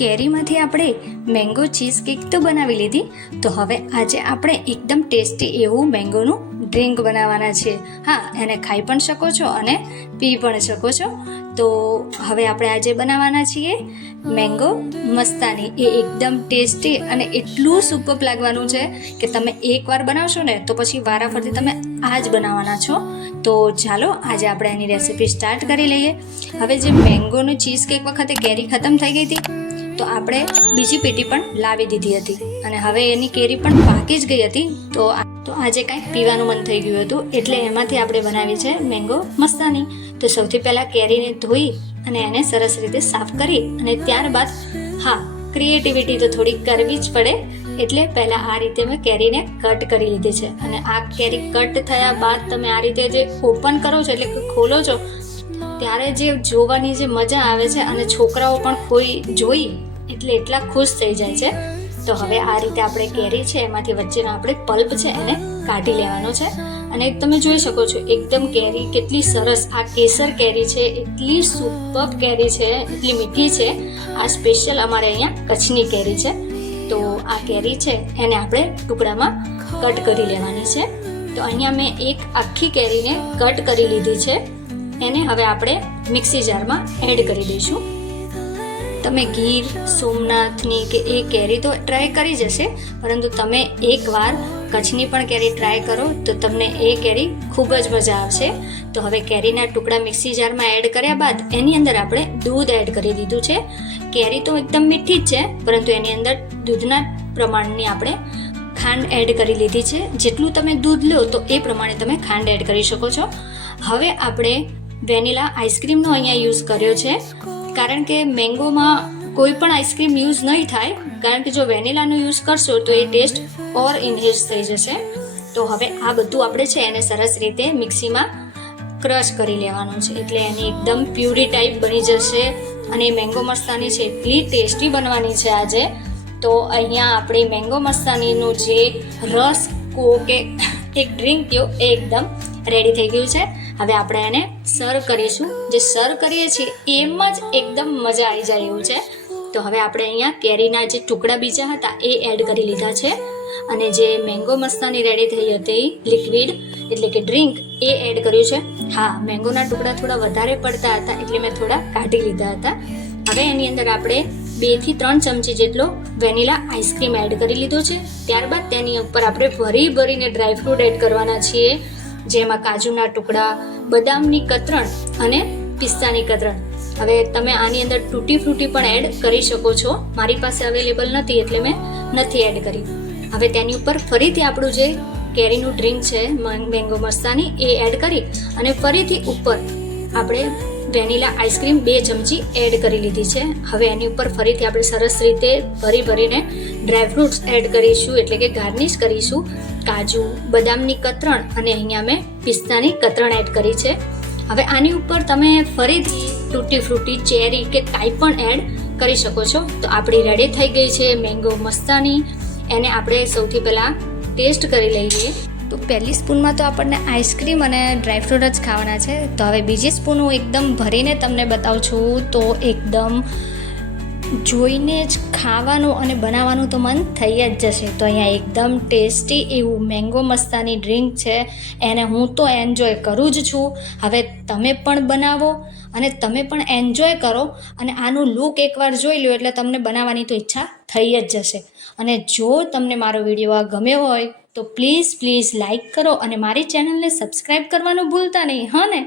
કેરીમાંથી આપણે mango cheese cake તો બનાવી લીધી, તો હવે આજે આપણે એકદમ ટેસ્ટી એવું મેંગોનું ડ્રિંક બનાવવાના છે. હા, એને ખાઈ પણ શકો છો અને પી પણ શકો છો. તો હવે આપણે આજે બનાવવાના છીએ મેંગો મસ્તાની. એ એકદમ ટેસ્ટી અને એટલું સુપર લાગવાનું છે કે તમે એકવાર બનાવશો ને તો પછી વારાફરતી તમે આ જ બનાવવાના છો. તો ચાલો આજે આપણે એની રેસીપી સ્ટાર્ટ કરી લઈએ. હવે જે મેંગોનું ચીઝ કેક વખતે કેરી ખતમ થઈ ગઈ હતી, તો આપણે બીજી પેટી પણ લાવી દીધી હતી અને હવે એની કેરી પણ પાકી જ ગઈ હતી. તો આજે કાંઈક પીવાનું મન થઈ ગયું હતું, એટલે એમાંથી આપણે બનાવી છે મેંગો મસ્તાની. તો સૌથી પહેલાં કેરીને ધોઈ અને એને સરસ રીતે સાફ કરી અને ત્યારબાદ ક્રિએટિવિટી તો થોડીક કરવી જ પડે, એટલે પહેલાં આ રીતે મેં કેરીને કટ કરી લીધી છે. અને આ કેરી કટ થયા બાદ તમે આ રીતે જે ઓપન કરો છો, એટલે કે ખોલો છો, ત્યારે જે જોવાની જે મજા આવે છે અને છોકરાઓ પણ કોઈ જોઈ એટલે એટલા ખુશ થઈ જાય છે. તો હવે આ રીતે આપણે કેરી છે એમાંથી વચ્ચેનો આપણે પલ્પ છે એને કાઢી લેવાનો છે. અને તમે જોઈ શકો છો એકદમ કેરી કેટલી સરસ, આ કેસર કેરી છે, એટલી સુપર કેરી છે, એટલી મીઠી છે. આ સ્પેશિયલ અમારે અહીંયા કચ્છની કેરી છે. તો આ કેરી છે એને આપણે ટુકડામાં કટ કરી લેવાની છે. તો અહીંયા મેં એક આખી કેરીને કટ કરી લીધી છે. એને હવે આપણે મિક્સી જારમાં એડ કરી દઈશું. તમે ગીર સોમનાથની કે એ કેરી તો ટ્રાય કરી જશે, પરંતુ તમે એકવાર કચ્છની પણ કેરી ટ્રાય કરો તો તમને એ કેરી ખૂબ જ મજા આવશે. તો હવે કેરીના ટુકડા મિક્સી જારમાં એડ કર્યા બાદ એની અંદર આપણે દૂધ એડ કરી દીધું છે. કેરી તો એકદમ મીઠી જ છે, પરંતુ એની અંદર દૂધના પ્રમાણની આપણે ખાંડ એડ કરી લીધી છે. જેટલું તમે દૂધ લો તો એ પ્રમાણે તમે ખાંડ એડ કરી શકો છો. હવે આપણે વેનીલા આઈસ્ક્રીમનો અહીંયા યુઝ કર્યો છે, કારણ કે મેંગોમાં કોઈ પણ આઈસ્ક્રીમ યુઝ નહીં થાય, કારણ કે જો વેનીલાનો યુઝ કરશો તો એ ટેસ્ટ ઓર ઇન્હેન્સ થઈ જશે. તો હવે આ બધું આપણે છે એને સરસ રીતે મિક્સીમાં ક્રશ કરી લેવાનું છે, એટલે એની એકદમ પ્યુરી ટાઈપ બની જશે. અને મેંગો મસ્તાની છે એટલી ટેસ્ટી બનવાની છે આજે. તો અહીંયા આપણી મેંગો મસ્તાનીનું જે રસ કે એક ડ્રિંક કયો એ એકદમ રેડી થઈ ગયું છે. હવે આપણે એને સર્વ કરીશું. જે સર્વ કરીએ છીએ એમ જ એકદમ મજા આવી જાય એવું છે. તો હવે આપણે અહીંયા કેરીના જે ટુકડા બીજા હતા એ એડ કરી લીધા છે, અને જે મેંગો મસ્તાની રેડી થઈ હતી લિક્વિડ એટલે કે ડ્રિંક એ એડ કર્યું છે. મેંગોના ટુકડા થોડા વધારે પડતા હતા એટલે મેં થોડા કાઢી લીધા હતા. હવે એની અંદર આપણે 2 થી 3 ચમચી જેટલો વેનીલા આઈસ્ક્રીમ એડ કરી લીધો છે. ત્યારબાદ તેની ઉપર આપણે ભરીને ડ્રાયફ્રૂટ એડ કરવાના છીએ, જેમાં કાજુના ટુકડા, બદામની કતરણ અને પિસ્તાની કતરણ. હવે તમે આની અંદર તૂટી ફ્રૂટી પણ એડ કરી શકો છો. મારી પાસે અવેલેબલ નથી એટલે મેં નથી એડ કરી. હવે તેની ઉપર ફરીથી આપણું જે કેરીનું ડ્રિંક છે મેંગો મસ્તાની એ એડ કરી અને ફરીથી ઉપર આપણે વેનીલા આઈસ્ક્રીમ 2 ચમચી એડ કરી લીધી છે. હવે એની ઉપર ફરીથી આપણે સરસ રીતે ભરીને ડ્રાયફ્રૂટ્સ એડ કરીશું, એટલે કે ગાર્નિશ કરીશું. કાજુ, બદામની કતરણ અને અહીંયા મેં પિસ્તાની કતરણ એડ કરી છે. હવે આની ઉપર તમે ફરીથી તૂટી ફ્રૂટી, ચેરી કે કાંઈ પણ એડ કરી શકો છો. તો આપણી રેડી થઈ ગઈ છે મેંગો મસ્તાની. એને આપણે સૌથી પહેલાં ટેસ્ટ કરી લઈએ. તો પહેલી સ્પૂનમાં તો આપણને આઈસ્ક્રીમ અને ડ્રાયફ્રૂટ જ ખાવાના છે. તો હવે બીજી સ્પૂન હું એકદમ ભરીને તમને બતાવું છું. તો એકદમ જોઈને જ ખાવાનું અને બનાવવાનું તો મન થઈ જ જશે. તો અહીંયા એકદમ ટેસ્ટી એવું મેંગો મસ્તાની ડ્રિંક છે, એને હું તો એન્જોય કરું જ છું. હવે તમે પણ બનાવો અને તમે પણ એન્જોય કરો, અને આનું લુક એકવાર જોઈ લો એટલે તમને બનાવવાની તો ઈચ્છા થઈ જ જશે. અને જો તમને મારો વિડીયો આ ગમ્યો હોય તો પ્લીઝ લાઈક કરો અને મારી ચેનલને સબસ્ક્રાઈબ કરવાનું ભૂલતા નહીં, હા ને?